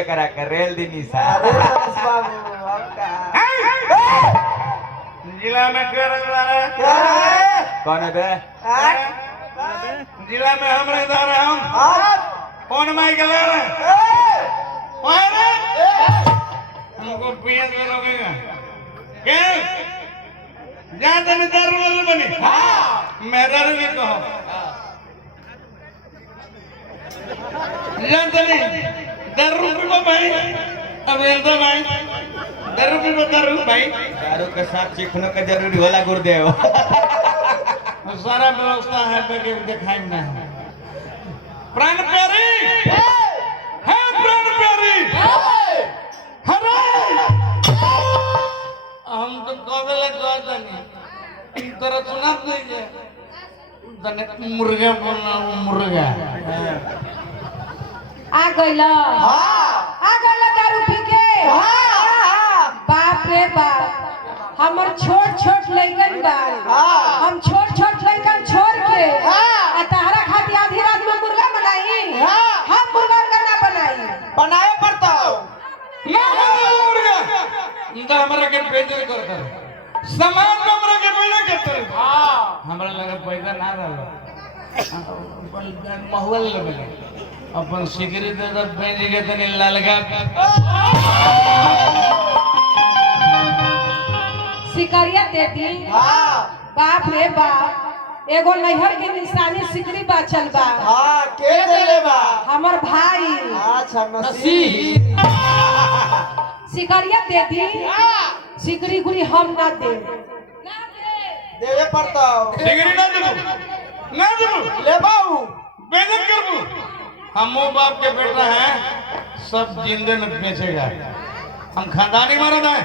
एकरा के रेल दिनी सा जिला में क्या रंगदार है? कौन है बे? जिला में हम रंगदार हैं हम। कौन माइक ले रहे? हमको पीएस में लगेगा क्या? जहाँ तक दारू वाले बने मैं दारू भी कहो जहाँ तक दारू पीबो भाई अब तो भाई दारू पीबो दारू भाई दारू के साथ चिकनो का जरूरी होला गुरुदेव सारा व्यवस्था है पे दिखाई ना प्राण प्यारी है प्राण प्यारी हरे हम तो कबले कहता नहीं तेरा सुना नहीं है तने मुर्गा बोलना मुर्गा आ गइला दारू पी के बाप रे बाप हमर छोट छोट लइकन बा हम छोट छोट लइकन छोड़ के आ तहरा खातिर आधी रात में मुर्गा बनाई हम मुर्गा करना बनाए पड़ता ना मुर्गा इंदा हमरा के बेइज्जत करता सामान हमरा के बेइज्जत करता हमरा लगे पैसा ना रहल अपन महुआ लेबे अपन सिगरी दे दे बेच के तनी ललगा सिकरिया देती बाप रे बाप एगो नैहर के निशानी सिकरी बाचल बा के देले बा हमर भाई अच्छा नसीब सिकरिया देती सिकरी गुड़ी हम ना दे देवे पड़ता सिगरी ना देबो ले बाऊ बेइज्जत करबो हमो बाप के बेटा हैं सब जिंदे में बेचेगा हम खानदानी मर्द हैं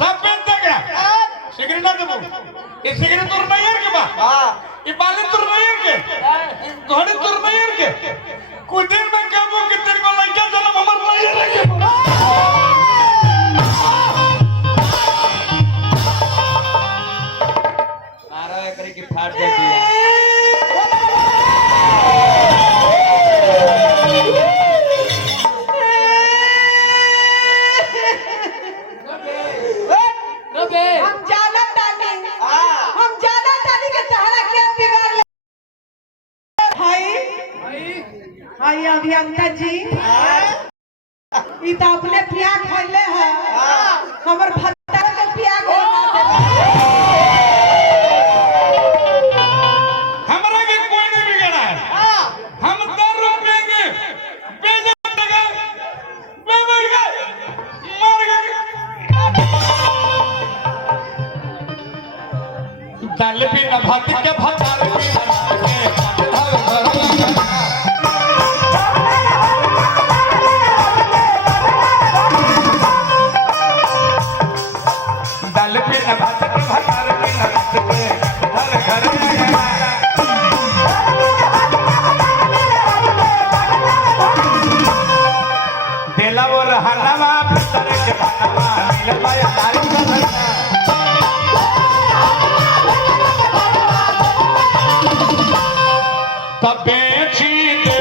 सब बेच देगा सिगरी ना देबो ये सिगरी तुर नैयर के बा ये बाली तुर नैयर के घोड़ी तुर नैयर के कुछ दिन में कहबो कि तेरे को लइका जन्म हमर नैयर के मारो एकरी की फाड़ देती है अभियंता जी ई तो अपने पिया खैले है हमर भत्ता के पिया हमरा के कोई नहीं बिगाड़ा है हम दारू पिएंगे बेइज्जत लगा मर गए दाल भी न भात के भतार भी न दाल भी न भात के भतार भी न घर घर देला वो रहनवा भीतर के बनवा मिल पाया दारू तब बेची दे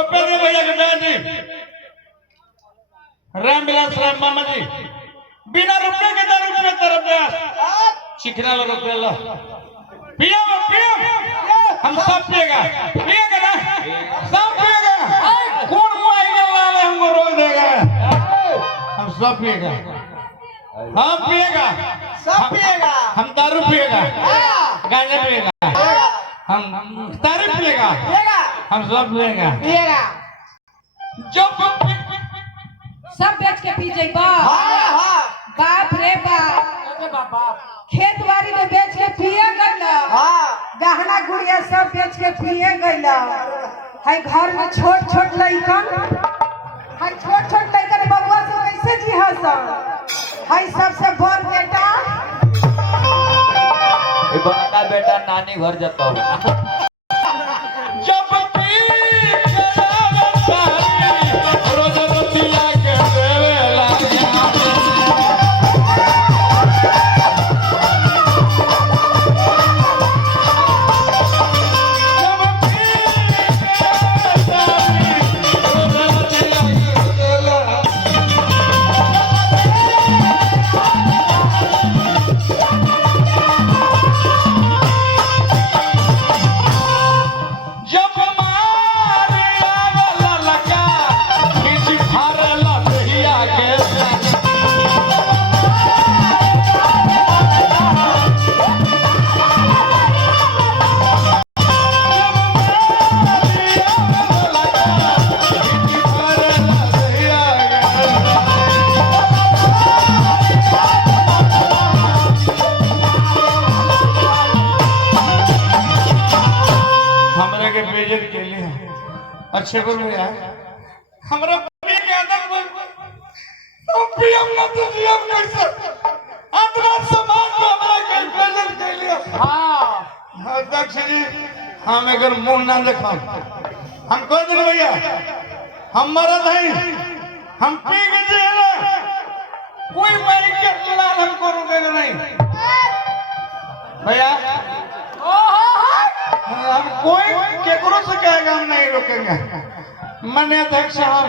रुपये दे भैया के बेटा जी राम विलास राम मामा जी बिना रुपये के 10 रुपये तरफ दे चिकना लो रुपये लो पिया हम सब पिएगा ना सब पिएगा कौन मुआइना वाले हमको रोक देगा हम सब पिएगा हम पिएगा सब पिएगा हम दारू पिएगा गांजा पिएगा हम दारू पिएगा हम सब पिएगा जब सब बेच के पी जइबा बाप रे बाप खेत बाड़ी में बेच के पिए गइला गहना गुड़िया सब बेच के पिए गइला है घर में छोट छोट लइकन बबुआ से कैसे जी हसन है सबसे बड़ बेटा ये बड़ा बेटा नानी घर जाता हूँ जब पी के सारी रोज रोटिया के देवेला अच्छे बोल रहे हैं हमरा पति के अंदर तो पीएम ना तो जीएम कैसे आत्मा समाज में हमरा के प्रेजेंट कर लिया हां अध्यक्ष जी हम अगर मुंह ना देखा हम कह दिन भैया हम मरद हैं हम पी के जिएगा कोई मारी के लाल हमको रोकेगा नहीं भैया हम कोई केकरो से कहेगा हम नहीं रोकेंगे माननीय अध्यक्ष साहब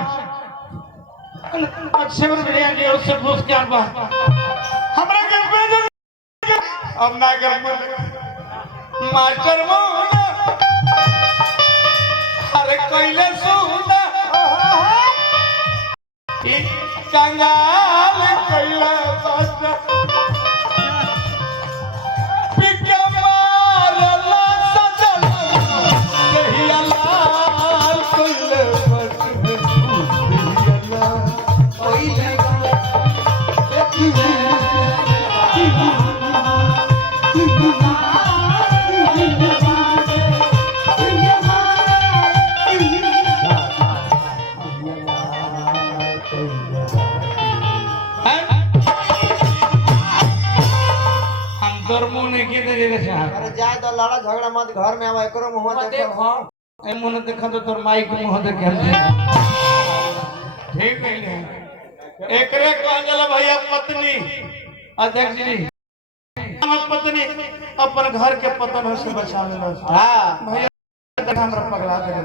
अच्छे बढ़िया जी उससे पूछ के आबा हमरा के अब ना कर मास्टर मोहना अरे कोइले सुना ई कंगाल कोइला बच्चा अरे जाए तो लड़ा झगड़ा मत घर में आवा एकरो मुंह देखो ए मुंह देखा तो तोर माई के मुंह देख ठीक है एकरे कहला भैया पत्नी अध्यक्ष जी हम पत्नी अपन घर के पतन से बचा लेला हां भैया हमरा पगला दे रहे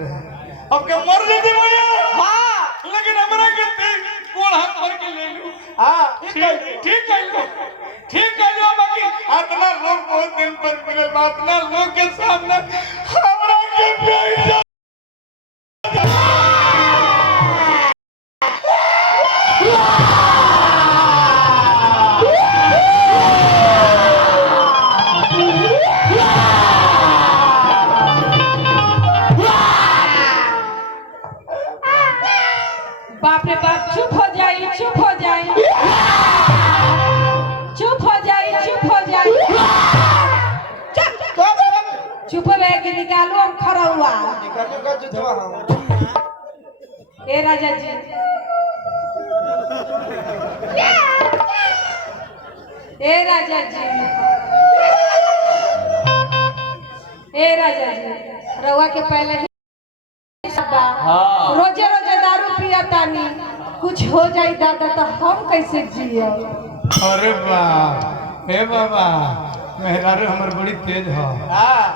अब के मर जते भैया हां लेकिन हमरा के कोण हाथ भर के ले लू हां ठीक है बाकी अपना लोग बहुत दिन पर मिले अपना लोग के सामने हमरा के बेइज्जत बाप रे बाप चुप हो जाए चुप हो जाए चुप के निकालो हम खड़ा हुआ ए राजा जी रवा के पहले ही रोजे रोजे दारू पिया तानी कुछ हो जाए दादा तो हम कैसे जिए अरे वाह हे बाबा मेहरारू हमर बड़ी तेज है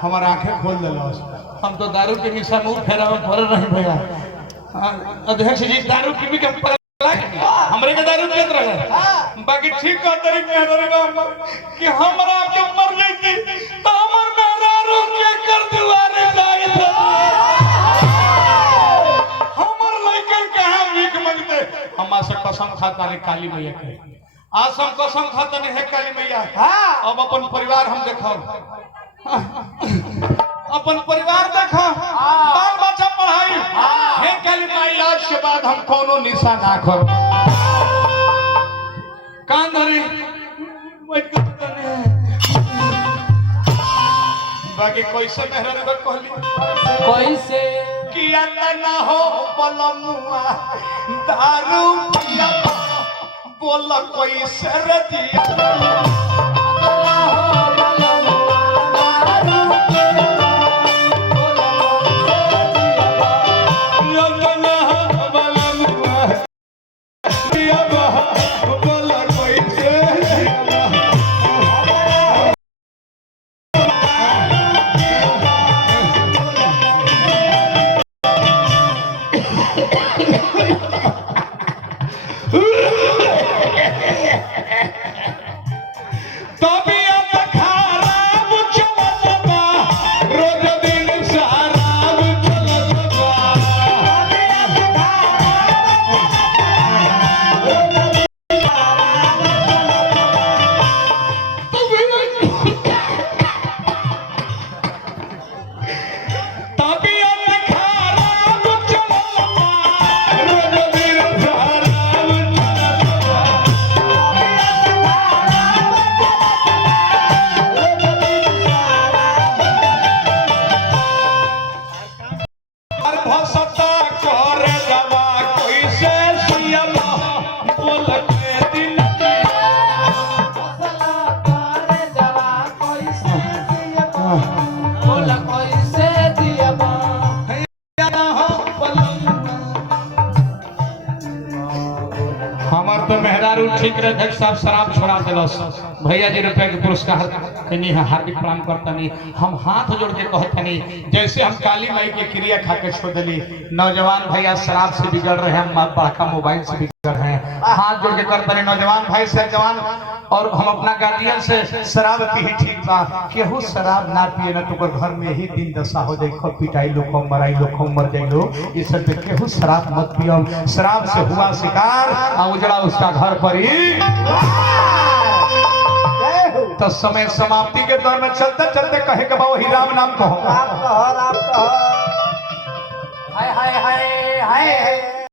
हमार आंखें खोल दिलस हम तो दारू के निशा मुंह फेरा में पड़ रहे भैया अध्यक्ष जी दारू पी के हमरे के दारू पियत रहे बाकी ठीक का तरीके कि हमरा के मर जैती तो हमर मेहरारू के कर दुआरे जाए हमर लइकन कहां भीख मांगते हमा से कसम खाता रे काली मैया के आज हम कसम खाता नहीं है काली मैया अब अपन परिवार हम देखो अपन परिवार देखो बाल बच्चा पढ़ाई हे काली माई आज के बाद हम कोनो निशा ना करो कान धरी बाकी कैसे मेहरारू को कहली कैसे किया ना हो पलमुआ दारू पिया बोल कैसे रे दिया हमार तो मेहरारू ठीक रहे अध्यक्ष साहब शराब छोड़ा दिलस भैया जी रुपया के पुरस्कार नहीं हार्दिक प्रणाम करता नहीं हम हाथ जोड़ के कहता नहीं जैसे हम काली माई के क्रिया खा के छोड़ दिली नौजवान भैया शराब से बिगड़ रहे हैं बड़का मोबाइल से बिगड़ रहे हैं हाथ जोड़ के करता नहीं नौजवान भाई से जवान और हम अपना गार्जियन से शराब पी ही ठीक बा केहू शराब ना पिए ना तो घर में ही दिन दशा हो जाए खूब पिटाई लोग मराई लोग मर जाए लोग इस पे केहू शराब मत पियो शराब से हुआ शिकार और उजड़ा उसका घर पर ही तो समय समाप्ति के दौर में चलते चलते कहे के बाबू ही राम नाम कहो हाय हाय हाय हाय हाय